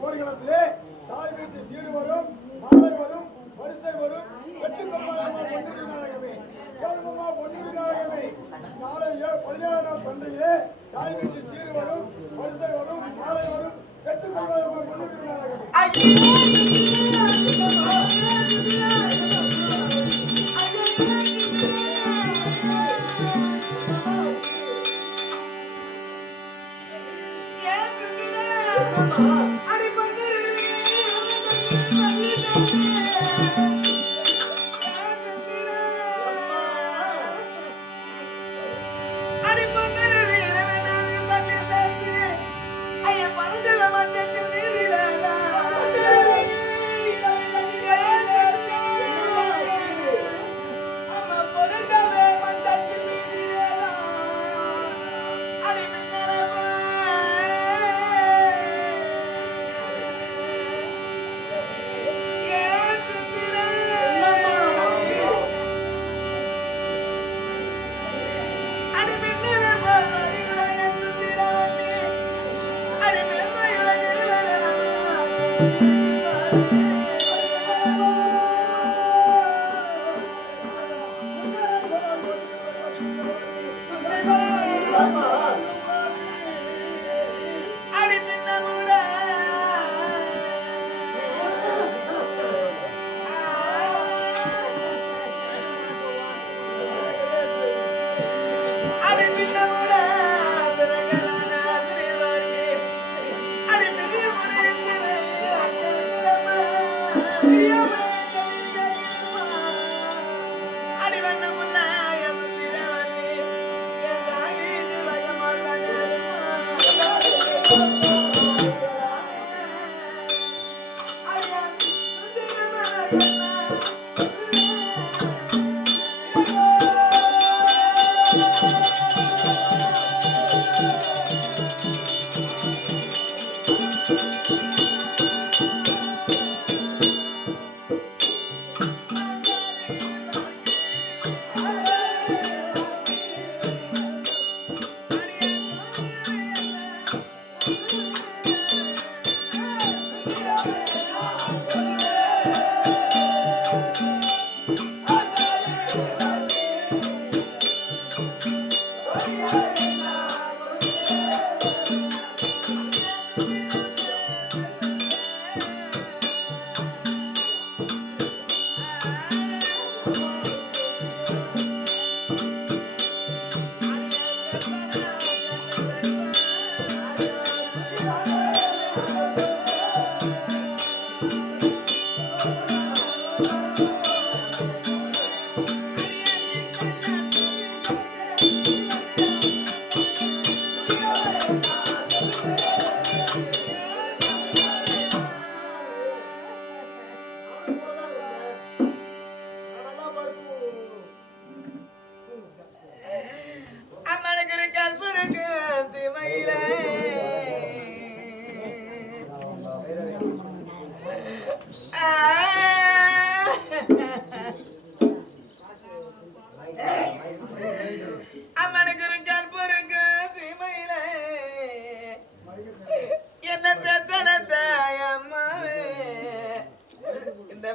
போர்க்களத்திலே தாய் வீட்டு சீர் வரும், மாலை வரும், வரிசை வரும், வெற்றி கொள்வாயம்மா பொன்னிரு நாடகமே, கேளுமம்மா பொன்னிரு நாடகமே. நாளை 17ஆம் சந்தையிலே தாய் வீட்டு சீர் வரும், வரிசை வரும், மாலை வரும், வெற்றி கொள்வாயம்மா பொன்னிரு நாடகமே.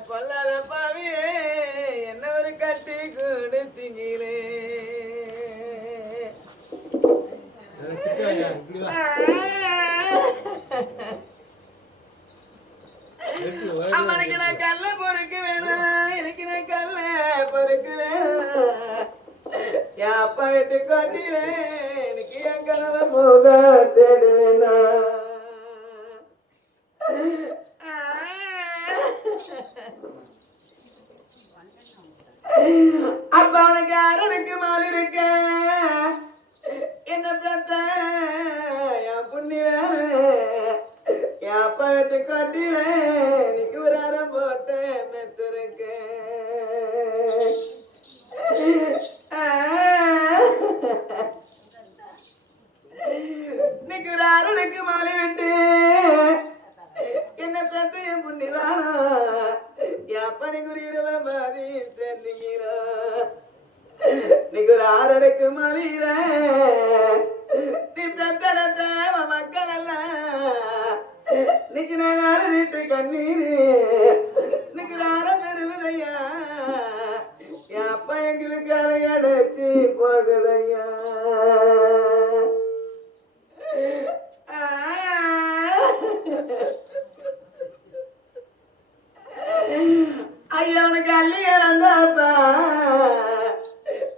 பொல்லாத பாவியே என்ன ஒரு கட்டி கொடுத்தீங்களே. அம்மனுக்கு நான் கல்ல பொறுக்க வேணாம், எனக்கு நான் கல்ல பொறுக்க வேணாம். என் அப்பா வீட்டு கொட்டிலே எனக்கு என் கணவன் போக தேடுவேனா. அப்ப அவனுக்கு அருணுக்கு மால் இருக்க என்ன பிரத்த என் புண்ணிய என் அப்பா வீட்டு கொட்டில இன்னைக்கு ஒரு அறம் போட்டு மெத்திருக்கேன். இன்னைக்கு ஒரு அரணுக்கு மாலை விட்டு என்ன பெத்த என் புண்ணிதானா என் அப்பனுக்கு ஒரு 20 மாதிரி சேர்ந்துங்கிறா. இன்னைக்கு ஒரு அரணுக்கு மாலையில நீ பெத்தடத்த மக்கள் எல்லாம் இன்னைக்கு நாங்க அழுதிட்டு கண்ணீரு இன்னைக்கு அறம் பெறுவதையா என் அப்பா எங்களுக்கு அடையடைச்சு போகுதையா. ஐயா உனக்கு அள்ளி இறந்தாப்பா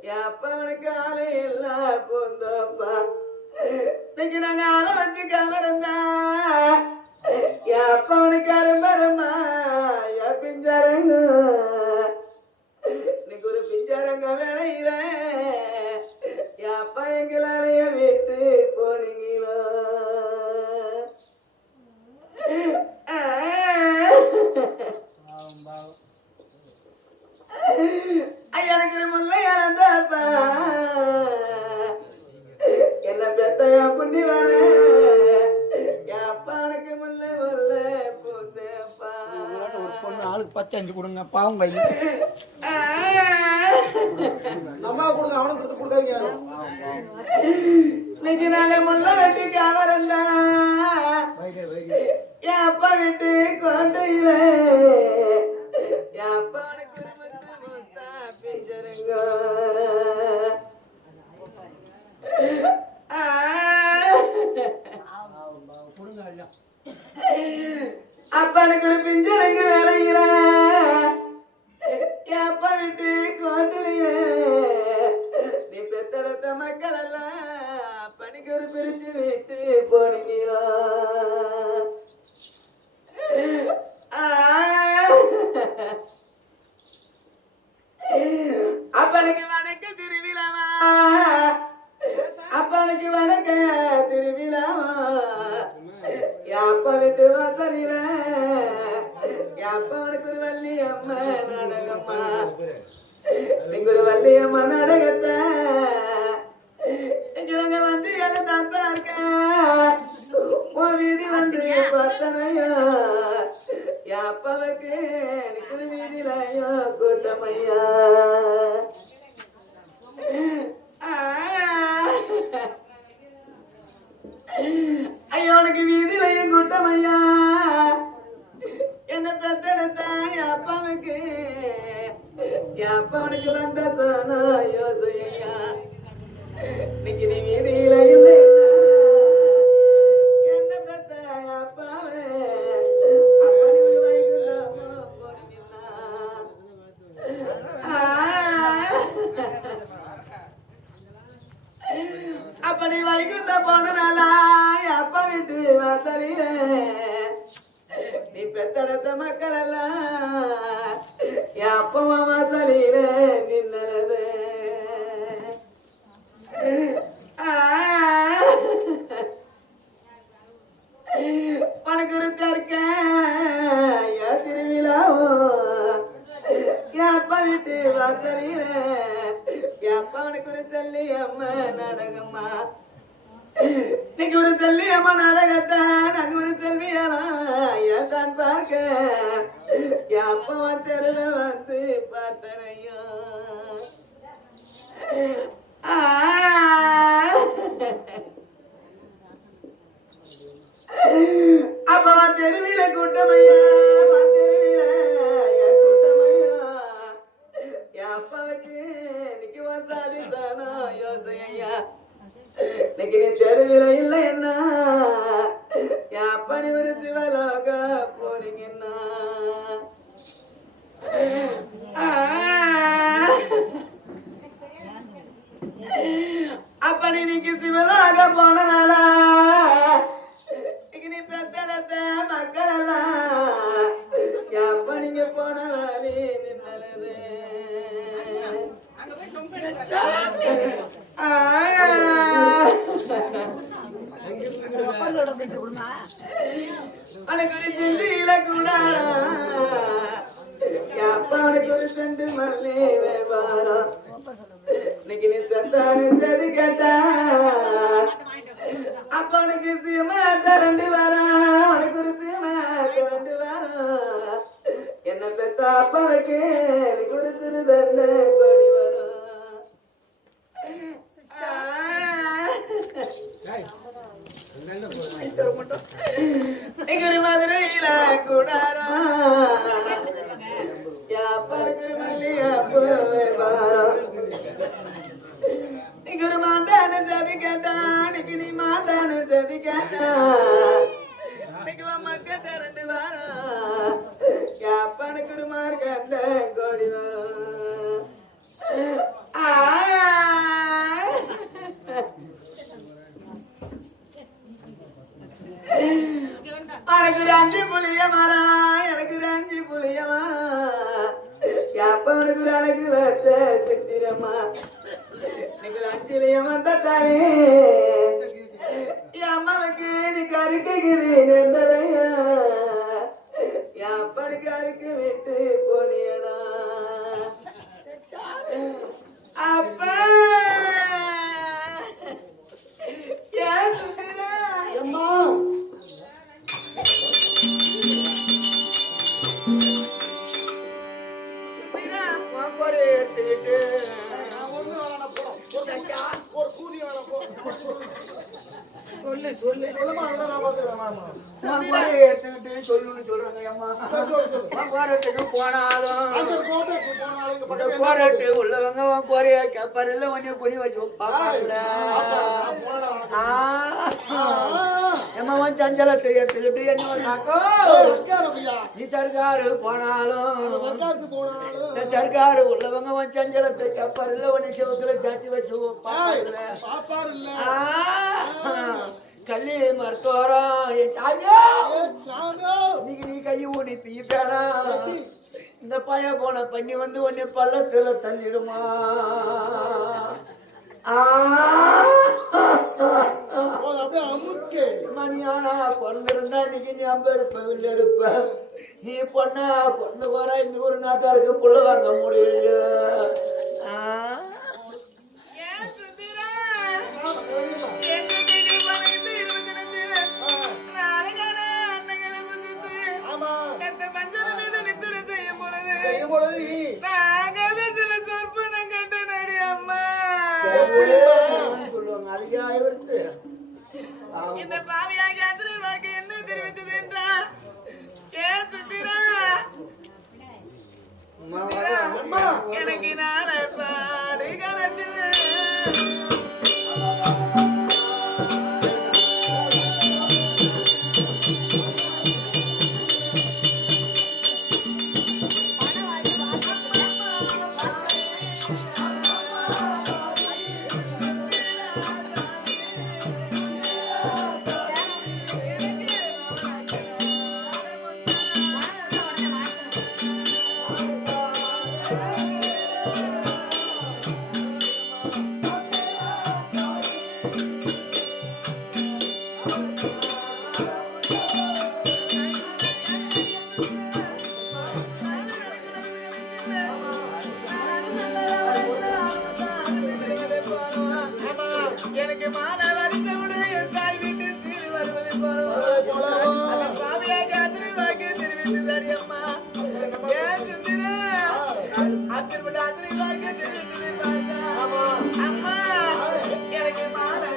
என் அப்பா உனக்கு ஆலை எல்லாம் போந்தோப்பா. இன்னைக்கு நாங்க ஆளை வச்சு கவர்ந்தா என் அப்பா உனக்கு அரும்பரமா என் பிஞ்சரங்க இன்னைக்கு ஒரு பிஞ்சரங்க வேலையில என் அப்பா எங்களாலைய விட்டு போனீங்களோ. எனக்கு முல்லை இழந்தப்பா என்ன பெத்தைய புண்ணிவான என் அப்பா எனக்கு முல்லை முல்ல பூந்தப்பா. ஒரு பொண்ணு ஆளுக்கு 10 5 கொடுங்க பாவம் கையில் அம்மா கொடுங்க அவனுக்கு கொடுத்து கொடுக்காதீங்க. இன்னைக்கு நாங்க முல்லை வெட்டி காமரந்தா என் அப்பா வீட்டு கொண்டு என் அப்பா எனக்கு முத்தா பிஞ்சருங்க. அப்பனுக்கு பிஞ்சரங்க வேலையில என் அப்பா வீட்டு கொண்டுலையே நீ பெத்தெடுத்த மக்கள் எல்லாம் அப்பனுக்கு ஒரு பிரிச்சு விட்டு போனீங்களா. அப்பனுக்கு வணக்க திருவிழாவா அப்பனுக்கு வணக்க திருவிழாவா என் அப்பா விட்டு வாசலில என் அப்பா உனக்கு ஒரு வள்ளி அம்மா நாடகம்மா நீங்க ஒரு வள்ளி அம்மா நாடகத்தை இங்க நாங்க வந்து எல்லாம் பார்க்க உன் வீதி வந்து பார்த்தனையா என் அப்பாவுக்கு எனக்கு ஒரு வீதியிலையோ கூட்டமையா. ஐயா உனக்கு வீதியிலையும் கூட்டமையா என்ன பெத்தெடுத்த என் அப்பாவுக்கு என் அப்பா உனக்கு வந்த சொன்னா யோசையா. இன்னைக்கு நீ வீதியில இல்லை என்ன பெத்த அப்பாவே அப்படி வைகுந்த போனால அப்பா வீட்டு வாசலில நீ பெத்தெடுத்த மக்கள் எல்லாம் என் அப்பா வாசலில நின்னது. உனக்கு ஒரு தற்க என் திருவிழாவும் என் அப்பா வீட்டு வாசலில என் அப்பா உனக்கு ஒரு சொல்லி அம்மா நாடகம்மா நீங்க ஒரு செல்வி அம்மா நாடகத்தை நாங்க ஒரு செல்வியெல்லாம் ஏன் தான் பார்க்க என் அப்பா தெருல வந்து பார்த்தனையோ. அப்பா தெருவில கூட்டமையா தெருவில என் கூட்டமையா என் அப்பாவுக்கு இன்னைக்கு வசாதி தானா யோசையா. இன்னைக்கு நீ தெருவில இல்லை என்ன என் அப்பா நீ ஒரு சிவலோக போறீங்கன்னா அப்ப நீ இன்னைக்கு சிவலோக போனனால நீ பெத்தெடுத்த மக்கள் எல்லாம் என் அப்பா நீங்க போனாலே நின்னது. உனக்கு ஒரு செஞ்சியில கூடாரா அப்பா உனக்கு ஒரு செண்டு மல்லே வாரம் இன்னைக்கு நீ சத்தானு சரி கேட்டா அப்ப உனக்கு சீமா தரண்டு வரா உனக்கு ஒரு சீமா தரண்டு வரா என்ன பெத்த அப்பாவுக்கு எனக்கு ஒரு சிறு தண்டை கொடி வரும் ஒரு மதுரையில கூடாரா யாப்பாக்கு மல்லியா போவே வாரம் ஒரு மாட்டான சதி கேட்டா இன்னைக்கு நீ மாட்டான சதி கேட்டா இன்னைக்கு மக்க தரண்டு வாரா யாப்பானுக்கு ஒரு மார்க்கண்ட கோடி வரும் எனக்கு ஒரு 5 புளிய மரம் எனக்கு ஒரு 5 புளிய மரம் யாப்பனுக்கு எனக்கு வச்ச சித்திரமா எனக்கு ஒரு 5 வந்த தாயே என் அம்மாவுக்கு நீ கருக்கிறேன் என்றதையா என் அப்பனுக்கு அறுக்க விட்டு போனியடா அப்பா ஏன் சுத்திரா அம்மா ஒரு கூதி வேணாம் போ சொல்லு சொல்லு சொல்லுமா அதான் நான் பாத்துக்கிறேன் எடுத்துக்கிட்டு சொல்லணும்னு சொல்றாங்க அம்மா போராட்டத்துக்கு போனாலும் இந்த போராட்டு உள்ளவங்க உன் குறைய கேப்பாரில்ல கொஞ்சம் குனி வச்சு பாப்பாருல்ல எம்மவன் சஞ்சலத்தை எடுத்துக்கிட்டு என்ன நீ சர்க்காரு போனாலும் இந்த சர்க்காரு உள்ளவங்க உன் சஞ்சலத்தை கேப்பாரில்ல உன்னை சிவத்துல சாத்தி வச்சு பாப்பாருல்ல கல்லி மருத்துவரம் என் சாமியா இன்னைக்கு நீ கை ஊனி பீப்பேனா இந்த பய போன பண்ணி வந்து உன்னை பள்ளத்துல தள்ளிடுமா மணியானா பிறந்திருந்தா இன்னைக்கு நீ எடுப்ப இல்லை எடுப்ப நீ பொண்ணா பிறந்த போற இந்த ஒரு நாட்டாருக்கு புள்ள வாங்க முடியல சொல்லுவாங்க அதுக்கு ஆயிரத்து இந்த பாவியாக வாழ்க்கை என்ன தெரிவித்தது என்றா ஏன் சுத்திரா எனக்கு நாள பாடு காலத்தில் எனக்கு மாலை வரிசை என் தாய் வீட்டு சீர் வருவது போல அந்த பாவியாக வாழ்க்கை தெரிவித்து சரியம்மா ஏன் சுந்திரா அப்படிப்பட்ட ஆசிரியர் வாழ்க்கை தெரிவித்தது பார்த்தா அம்மா எனக்கு மாலை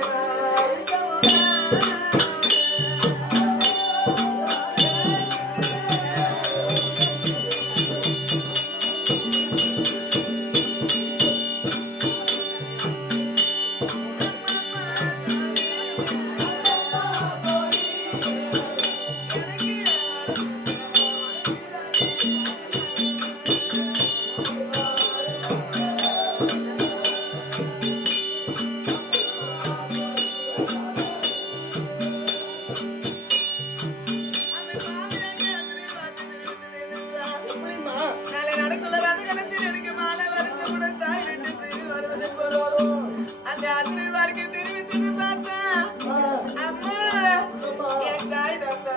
அந்த ஆசிரியர் தெரிவித்தது பார்த்தா அம்மா என் தாய் தந்தா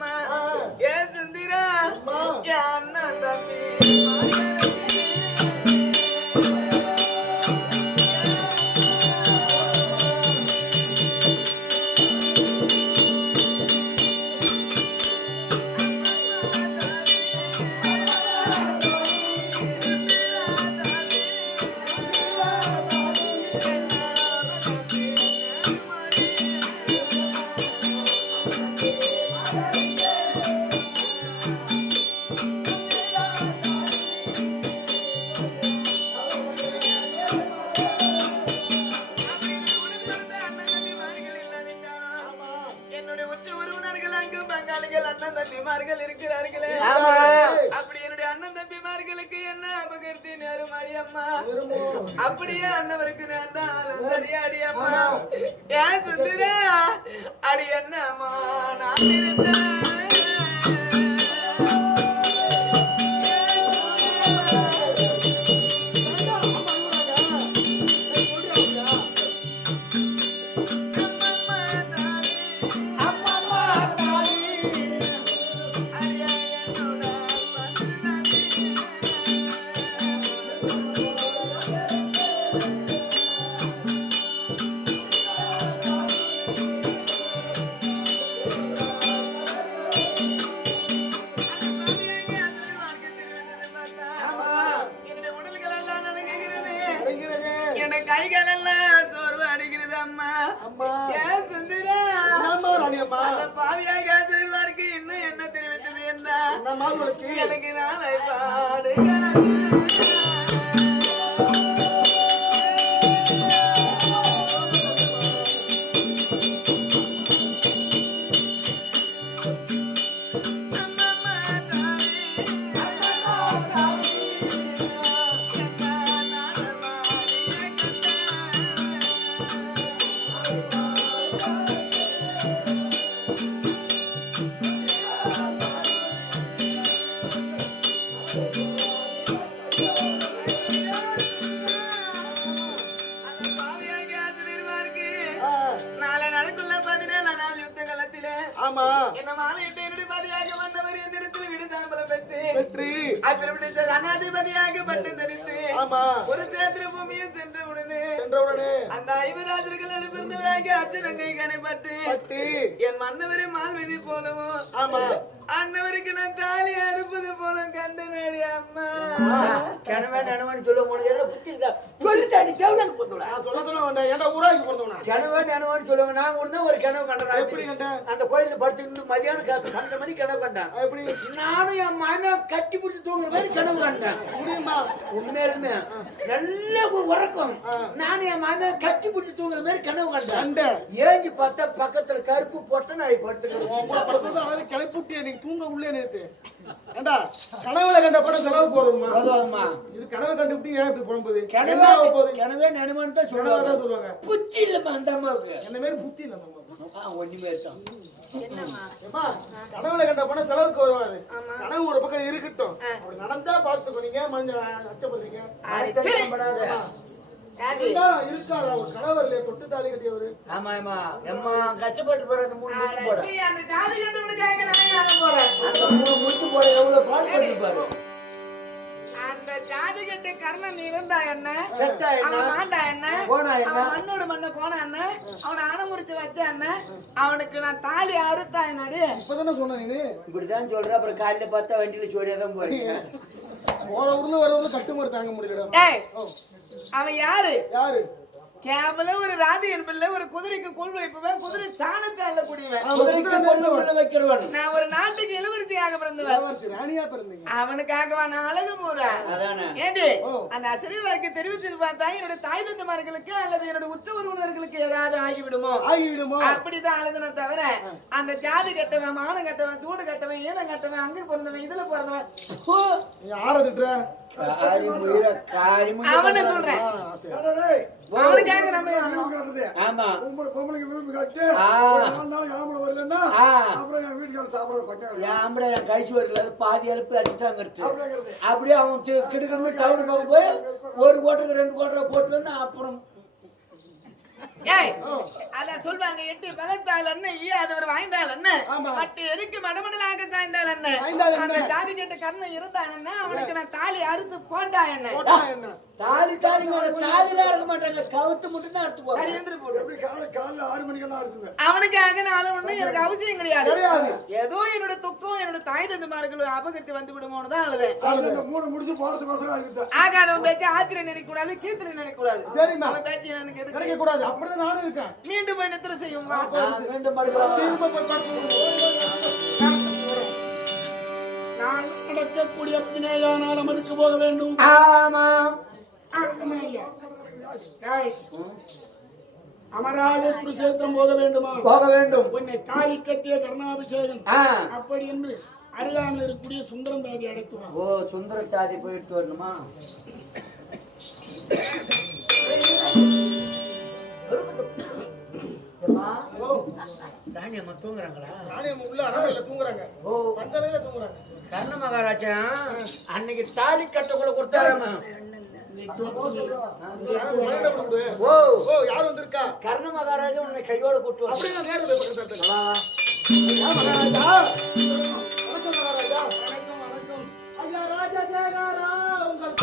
அம்மா ஏ சுந்தரா என் அண்ணன் தம்பி இருக்கிறார்களே அப்படி என்னுடைய அண்ணன் தம்பிமார்களுக்கு என்ன அபகர்த்தி நேரும் அடி அம்மா அப்படியே அண்ணவருக்கு நான் தான் சரியாடி அம்மா ஏன் சுந்தரா அடி என்ன அம்மா நான் இருந்தேன் எனக்கு நாளை பாடு என்ன மாலையிட்டு என்னுடைய பதியாக வந்தவர் என்னிடத்தில் விடுதலை பெற்று அனாதிபதியாக பட்டு தரித்து ஒரு தேத்திர பூமியை சென்ற உடனே அந்த ஐவராஜர்கள் அனுப்பிருந்தவராக அர்ச்சனங்கை கனைப்பட்டு என் மன்னவரை மால்வெதி போலவும் அண்ணவருக்கு நான் தாலி அனுப்பது போல கண்ட நாடி அம்மா கணவன் நனவன் சொல்ல போனது புத்தி இருக்கா சொல்லிட்டாடி தேவனுக்கு போதும் சொல்ல வேண்டாம் ஏன்டா ஊராய்க்கு போறோம் கணவன் நனவன் சொல்லுவாங்க நான் கூட ஒரு கனவு கண்டேன் அந்த கோயில படுத்துட்டு மதியானம் 12 மணி கனவு கண்டேன் எப்படி நானும் என் மாமியா கட்டி பிடிச்சி தூங்குற மாதிரி கனவு கண்டேன் முடியுமா உண்மையிலுமே நல்ல உறக்கம் நானும் என் மாமியா கட்டி பிடிச்சி தூங்குற மாதிரி கனவு கண்டேன் ஏஞ்சி பார்த்தா பக்கத்துல கருப்பு பொட்ட நாய் படுத்துக்கிறேன் கிளப்பிட்டு எனக்கு தூங்க உள்ளே நேத்து ஏண்டா கனவுல கண்ட படம் செலவுக்கு போதுமா இது கனவு கண்டுபிட்டு ஏன் இப்படி புலம்புது கனவே நனவன் தான் சொல்லுவாங்க புத்தி இல்லம்மா அந்த அம்மாவுக்கு என்ன மாதிரி புத்தி இல்ல ஒண்ணுமே இருக்கான் கனவுல கண்ட படம் செலவுக்கு வருவாரு கனவு ஒரு பக்கம் இருக்கட்டும் அப்படி நடந்தா பார்த்துக்கோ நீங்க அச்சப்படுறீங்க இருக்காது அவர் கணவர் இல்லையா தொட்டு தாலி கட்டியவரு ஆமா ஆமா எம்மா கஷ்டப்பட்டு போறது 3 முத்து போட அந்த தாலி கட்டுறதுக்காக நான் போறேன் அந்த 3 முத்து போட எவ்வளவு பாடு பண்ணிருப்பாரு அந்த ஜாதி கட்டு கர்ணன் இருந்தா என்ன செத்தா என்ன ஆண்டா என்ன போனா என்ன மண்ணோட மண்ண போனா என்ன அவனை அணமுறிச்சு வச்சா என்ன அவனுக்கு நான் தாலி அறுத்தா என்னடி இப்பதானே சொன்ன நீ இப்படிதான் சொல்ற அப்புறம் காலையில பார்த்தா வண்டியில சோடியாதான் போறீங்க போற ஊர்ல வர ஊர்ல கட்டுமாறு தாங்க முடியலடா அவன் யாரு யாரு கேவலம் ஒரு ராதியன் பிள்ளை ஒரு குதிரைக்கு கொள் வைப்பவன் குதிரை சாணத்தை அள்ளக்கூடியவன் குதிரைக்கு கொள்ள வைக்கிறவன் நான் ஒரு நாட்டுக்கு இளவரசியாக பிறந்தவன் ராணியா பிறந்தீங்க அவனுக்காக நான் அழகு போறேன் ஏண்டி அந்த அசரிவாருக்கு தெரிவிச்சு பார்த்தா என்னோட தாய் தந்தமார்களுக்கு அல்லது என்னோட உற்ற உறவினர்களுக்கு ஏதாவது ஆகிவிடுமோ அப்படிதான் அழுதுன தவிர அந்த ஜாதி கட்டவன் மானம் கட்டவன் சூடு கட்டவன் ஈனம் கட்டவன் அங்க பிறந்தவன் இதுல பிறந்தவன் ஆறதுட்டு அவனை சொல்றேன் அவனுக்காக நம்ம ஆமா பொம்பளைக்கு விரும்பி காட்டு 4 நாளைக்கு ஆம்பளை வரலன்னா அப்புறம் என் வீட்டுக்காரர் சாப்பிட பட்டேன் ஆம்பளை என் கைச்சு வரல பாதி எழுப்பு அடிச்சுட்டாங்க அப்படியே அவன் கிடுக்கணும் டவுன் போய் 1 கோட்டருக்கு 2 கோட்டரை போட்டு வந்து அப்புறம் ஏய் அதான் சொல்வாங்க எட்டு பலத்தால் அண்ணன் ஈயாதவர் வாய்ந்தால் அண்ணன் ஆமா. பட்டு எருக்கு மடமடலாக சாய்ந்தால் அண்ணன் சாய்ந்தால் அண்ணன். அந்த ஜாதி கேட்ட கர்ணன் இருந்தான் அண்ணன் அவனுக்கு நான் தாலி அறுத்து போட்டா என்ன போட்டா என்ன? தாலி தாலிலாம் இருக்க மாட்டாங்க, கவுத்து மட்டும் தான் எடுத்து போறோம். எழுந்திரு போடு எப்படி காலைல 6 மணிக்கெல்லாம் இருக்குங்க. அவனுக்காக நானும் ஒண்ணு எனக்கு அவசியம் கிடையாது கிடையாது. ஏதோ என்னோட துக்கம் என்னோட தாய் தந்துமார்கள் அபகரித்து வந்து விடுமோன்னு தான் அழுதேன் அது இந்த 3 முடிச்சு போறதுக்கோசரம் இருக்குது. ஆகாதவன் பேச்சு ஆத்திரம் நினைக்க கூடாது கீர்த்தனை நினைக்க கூடாது சரிம்மா. அவன் பேச்சு எனக்கு கிடைக்க எதுக்கு கூடாது. அப்படிதான் நானும் இருக்கேன். மீண்டும் போய் நித்திர செய்யும் மீண்டும் படுக்கலாம். திரும்ப போய் நான் நடக்கக்கூடிய பிணையானால் அமருக்கு போக வேண்டும். ஆமா. அமராத குருஷேத்திரம் போக வேண்டுமா? போக வேண்டும். உன்னை தாலி கட்டிய கர்ணாபிஷேகம் ஆ. அப்படி என்று அருகாமல் இருக்கக்கூடிய சுந்தரம் தாதி அடைத்துவான். ஓ சுந்தர தாதி போயிட்டு வரணுமா? ராணியம்மா தூங்குறாங்களா? ராணியம்மா உள்ள அரண்மனையில தூங்குறாங்க. ஓ பந்தலையில தூங்குறாங்க. கர்ண மகாராஜா அன்னைக்கு தாலி கட்ட கூட கொடுத்தாரம்மா. ஓ ஓ யார் வந்திருக்கா? கர்ண மகாராஜா உன்னை கையோட கூட்டு வா. அப்படியே நான் நேர்ல போய் பக்கத்துல இருக்கேன். வா, வா. மகாராஜா. வணக்கம் மகாராஜா. வணக்கம். ஐயா ராஜசேகரா உங்கள்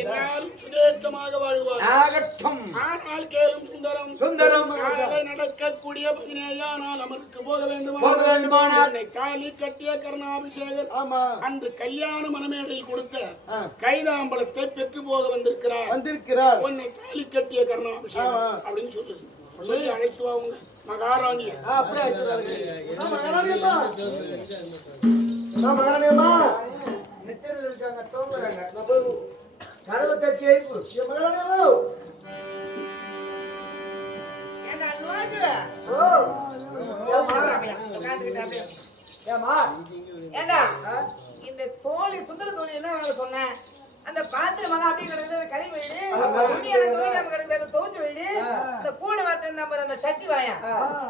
என்னாலும் சுதேசமாக வாழ்வார். ஆகட்டும். ஆனால் கேளும் சுந்தரம் சுந்தரம். காலை நடக்கக்கூடிய பதினேழானால் அமருக்கு போக வேண்டுமா? போக வேண்டுமானால் உன்னை தாலி கட்டிய கர்ணாபிஷேகர் ஆமா அன்று கல்யாண மணமேடையில் கொடுத்த கைதாம்பலத்தை பெற்று போக வந்திருக்கிறார். வந்திருக்கிறார். உன்னை தாலி கட்டிய கர்ணாபிஷேகம் அப்படின்னு சொல்லு. சொல்லி அழைத்து வா உங்க மகாராணிய. அப்படியே ஆயிடுறாரு. மகாராணியம்மா. மகாராணியம்மா. நித்திரையில் இருக்காங்க, தூங்குறாங்க. கதவு தட்டி எழுப்பு. மகாராணியம்மா. ஏண்டா நோக்கு உட்காந்துக்கிட்டு அப்படியே ஏமா ஏண்டா இந்த தோழி சுந்தர தோழி என்ன வேலை சொன்னேன் அந்த பாத்திரம் அப்படியே கிடக்குது கழுவி வைடு துணியால துவைக்காம கிடக்குது துவைச்சு வைடு இந்த கூட வார்த்தை நம்பர் அந்த சட்டி வாயன்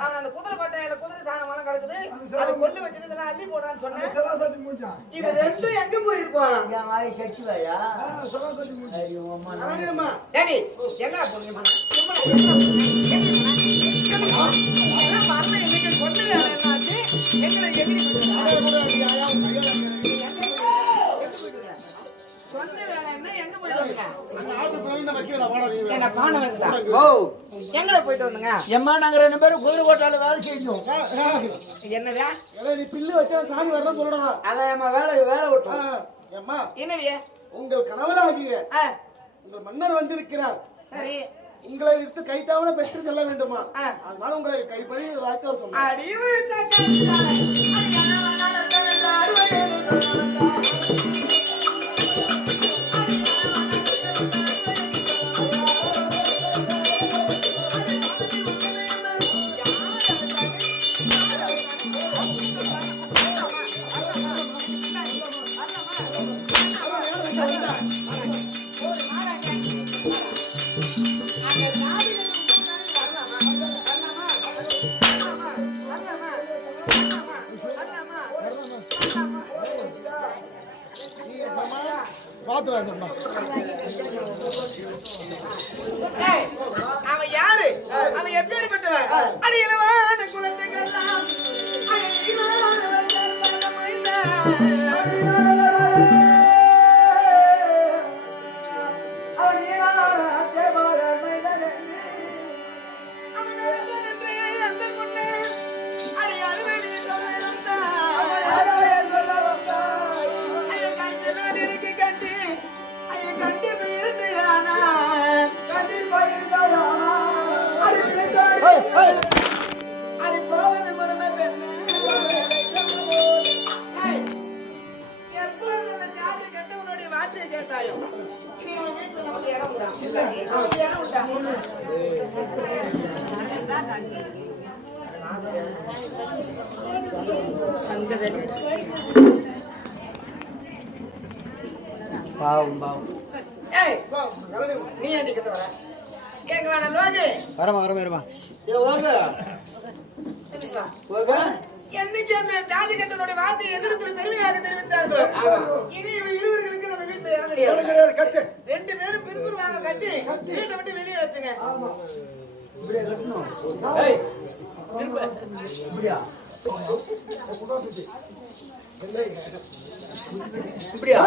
அவன் அந்த குதிரை பட்டையில குதிரை சாணம் எல்லாம் கிடக்குது அதை கொண்டு வச்சுட்டு இதெல்லாம் அள்ளி போடான்னு சொன்னேன். சராசரி மூஞ்சா. இது ரெண்டும் எங்க போயிருப்பான் என் மாதிரி சச்சி வாயா? சராசரி மூஞ்சா. ஐயோ அம்மா. மகாராணியம்மா. டேடி எங்கடா போனீங்க எல்லாம் மரணம் என்னைக்கு கொண்டு என்னாச்சு எங்களை எப்படி சொந்த வேலை என்ன எங்க போயிட்டு வந்தீங்க என்ன பானை வைக்கிறா ஓ எங்கட போயிட்டு வந்தீங்க எம்மா நாங்க 2 பேரும் குதிரை கோட்டால வேலை செஞ்சோம். என்னதா நீ பில்லு வச்சா சாணி வரலாம் சொல்லடா. அதான் எம்மா வேலை விட்டோம். அம்மா என்னவிய உங்கள் கணவராகிய உங்கள் மன்னர் வந்திருக்கிறார். சரி உங்களை எடுத்து கைத்தாவன பெற்று செல்ல வேண்டுமா? அதனால உங்களை கைப்படி வாழ்த்து சொன்னார். அறிவு பார்த்து வேண்டாம்மா. அவன் யாரு அவன் எப்பேற்பட்டவன் அடியலவான குழந்தைகள்லாம் பாவம் பாவம் ஏய் நீ ஏன் கிட்ட வர கேக்க வேணாம் லோஜி வரமா ஏ ஓங்க ஓங்க என்னைக்கு அந்த ஜாதி கட்டனுடைய வார்த்தை எதிர்த்து பெருமையாக தெரிவித்தார்கள் இனி இருவர்களுக்கு நம்ம வீட்டுல இடம் கிடையாது கட்டு 2 பேரும் பின்புறமாக கட்டி வீட்டை விட்டு வெளியே வச்சுங்க ஆமா ஏய் திரும்ப இப்படியா இப்படியா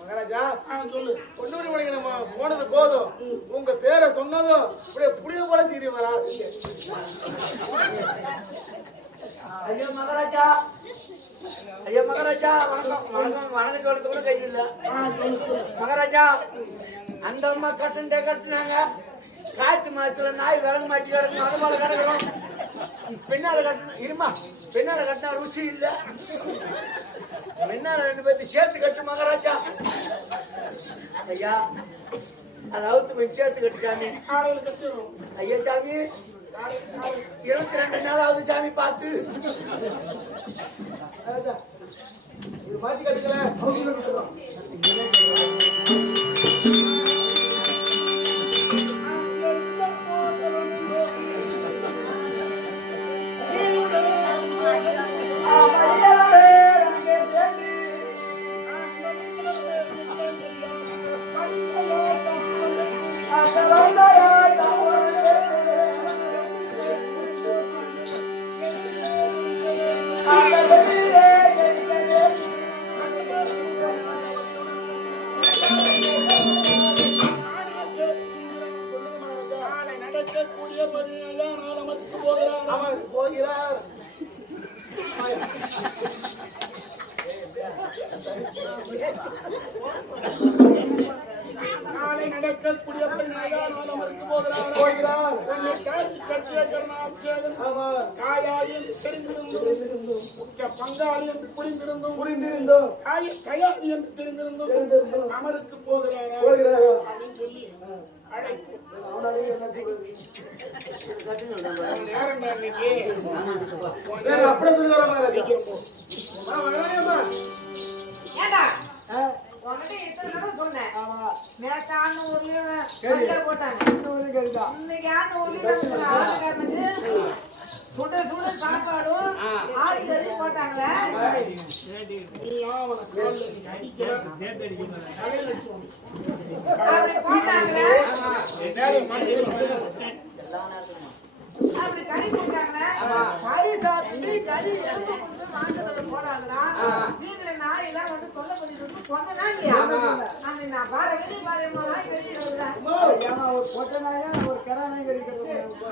மகாராஜா சொல்லு பொன்னூரி மலைக்கு நம்ம போனது போதும். உங்க பேரை சொன்னதும் அப்படியே புளிய போல சீரி வரா. ஐயா மகாராஜா வணக்கம் வணக்கம் சொல்றது கூட கை இல்ல மகாராஜா அந்த அம்மா கட்டுனாங்க காய்த்து மாசத்துல நாய் விலங்கு மாட்டி கிடக்கும் அது போல கிடக்கிறோம் பின்னால கட்டணும் இருமா பின்னால கட்டினா ருசி இல்ல பின்னால 2 பேர்த்து சேர்த்து கட்டு மகாராஜா ஐயா அதாவது சேர்த்து கட்டு சாமி ஐயா சாமி 22 நாள் ஆகுது சாமி பார்த்து இது மாத்தி கட்டுக்கல. நாளை நடக்கக்கூடிய 17 நாள் அமர்ந்து போகிறார் அவர் போகிறார். நாளை நடக்கக்கூடிய 17 நாள் அமர்ந்து போகிறார் போகிறார். உன்னை காட்டி கட்டிய கருணாபிஷேகன் ஆமா. காயாளி என்று தெரிந்திருந்தும் உற்ற பங்காளி என்று புரிந்திருந்தும் புரிந்திருந்தோம். கயாளி என்று தெரிந்திருந்தும் அமருக்கு போகிறாரா அப்படின்னு சொல்லி அழைப்பு நேரம் இன்னைக்கு வேற அப்படியே சொல்லுவாரா மகாராஜா? சீக்கிரம் போ. மகாராஜா ஏண்டா உன்கிட்ட இத்தனை தடவை சொன்னேன் நேற்று ஆண்டு ஊர்லயே பஞ்சர் போட்டாங்க இன்னைக்கு ஆண்டு ஊர்லயே ஆளுக்காரனுக்கு சுட சாப்பாடும் ஆள் கறி போட்டாங்களே நீ அவனை காலில் அடிக்கிற தலையில அடிச்சு அப்படி போட்டாங்களே அப்படி கறி போட்டாங்களே கறி சாப்பிட்டு கறி எலும்பு கொண்டு மாங்கல்ல போடாங்களா நீங்க நாயெல்லாம் வந்து சொல்ல பண்ணிட்டு வந்து சொன்னா இல்லையா அந்த நான் பாரு பாருமா நாய் கறி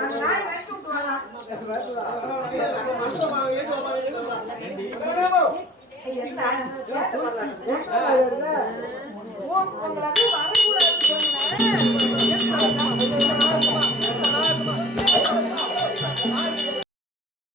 அந்த நாய் வைக்க விட்டு வரலாம் உங்களை வரக்கூடாதுன்னு சொன்னேன்